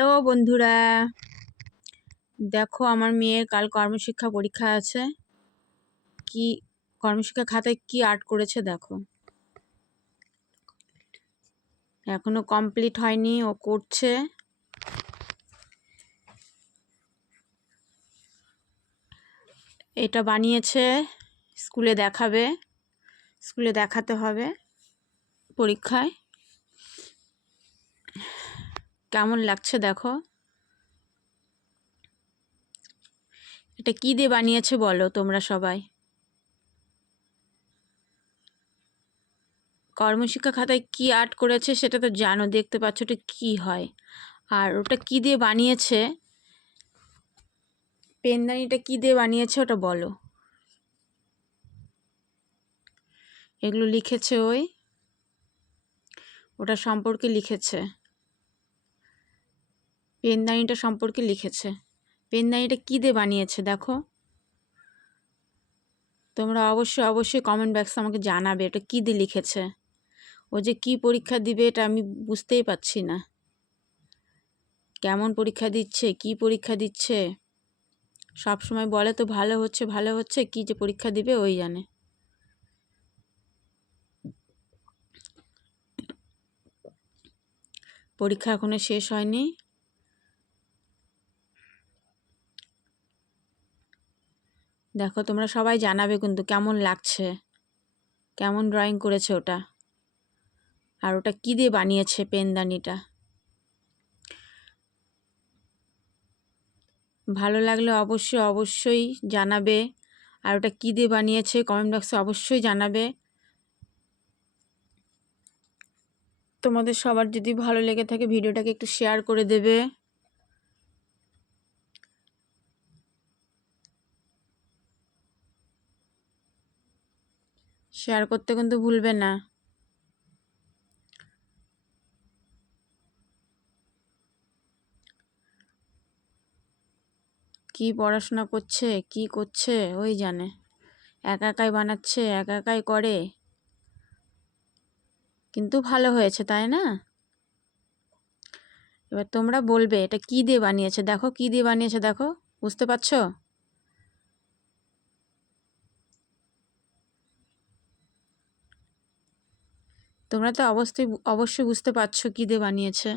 Hello বন্ধুরা, দেখো আমার মেয়ের কাল কর্মশিক্ষা পরীক্ষা আছে। কি কর্মশিক্ষা খাতায় কি আর্ট করেছে দেখো। এখনো কমপ্লিট হয়নি, ও করছে। এটা বানিয়েছে, স্কুলে দেখাবে, স্কুলে দেখাতে হবে পরীক্ষায়। কেমন লাগছে দেখো। এটা কি দিয়ে বানিয়েছে বলো তোমরা সবাই। কর্মশিক্ষা খাতায় কি আর্ট করেছে সেটা তো জানো, দেখতে পাচ্ছ ওটা কি হয়। আর ওটা কি দিয়ে বানিয়েছে, পেনদানিটা কি দিয়ে বানিয়েছে ওটা বলো। এগুলো লিখেছে ওটা সম্পর্কে লিখেছে, পেনদানিটা সম্পর্কে লিখেছে। পেনদানিটা কী দিয়ে বানিয়েছে দেখো। তোমরা অবশ্যই কমেন্ট বক্সে আমাকে জানাবে এটা কী দিয়ে লিখেছে। ও যে কী পরীক্ষা দিবে এটা আমি বুঝতেই পারছি না। কেমন পরীক্ষা দিচ্ছে, কি পরীক্ষা দিচ্ছে। সব সময় বলে তো ভালো হচ্ছে, কি যে পরীক্ষা দিবে ওই জানে। পরীক্ষা এখনো শেষ হয়নি। দেখো তোমরা সবাই জানাবে কিন্তু কেমন লাগছে, কেমন ড্রয়িং করেছে ওটা, আর ওটা কী দিয়ে বানিয়েছে পেনদানিটা। ভালো লাগলে অবশ্যই জানাবে। আর ওটা কী দিয়ে বানিয়েছে কমেন্ট বক্সে অবশ্যই জানাবে। তোমাদের সবার যদি ভালো লেগে থাকে ভিডিওটাকে একটু শেয়ার করে দেবে। শেয়ার করতে কিন্তু ভুলবে না। কি পড়াশোনা করছে, কি করছে ওই জানে। একাই বানাচ্ছে, একাই করে, কিন্তু ভালো হয়েছে তাই না। এবার তোমরা বলবে এটা কি দিয়ে বানিয়েছে দেখো, কি দিয়ে বানিয়েছে দেখো, বুঝতে পারছো। তোমরা তো অবশ্যই বুঝতে পারছো কি দিয়ে বানিয়েছে।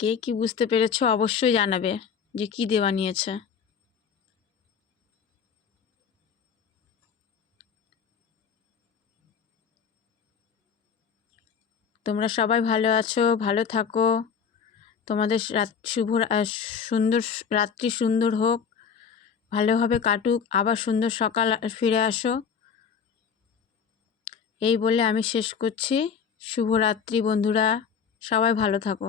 কে কি বুঝতে পেরেছো অবশ্যই জানাবে যে কি দিয়ে বানিয়েছে। তোমরা সবাই ভালো আছো, ভালো থাকো। তোমাদের সুন্দর রাত্রি সুন্দর হোক, ভালোভাবে কাটুক, আবার সুন্দর সকাল ফিরে আসো। এই বলে আমি শেষ করছি। শুভরাত্রি বন্ধুরা, সবাই ভালো থাকো।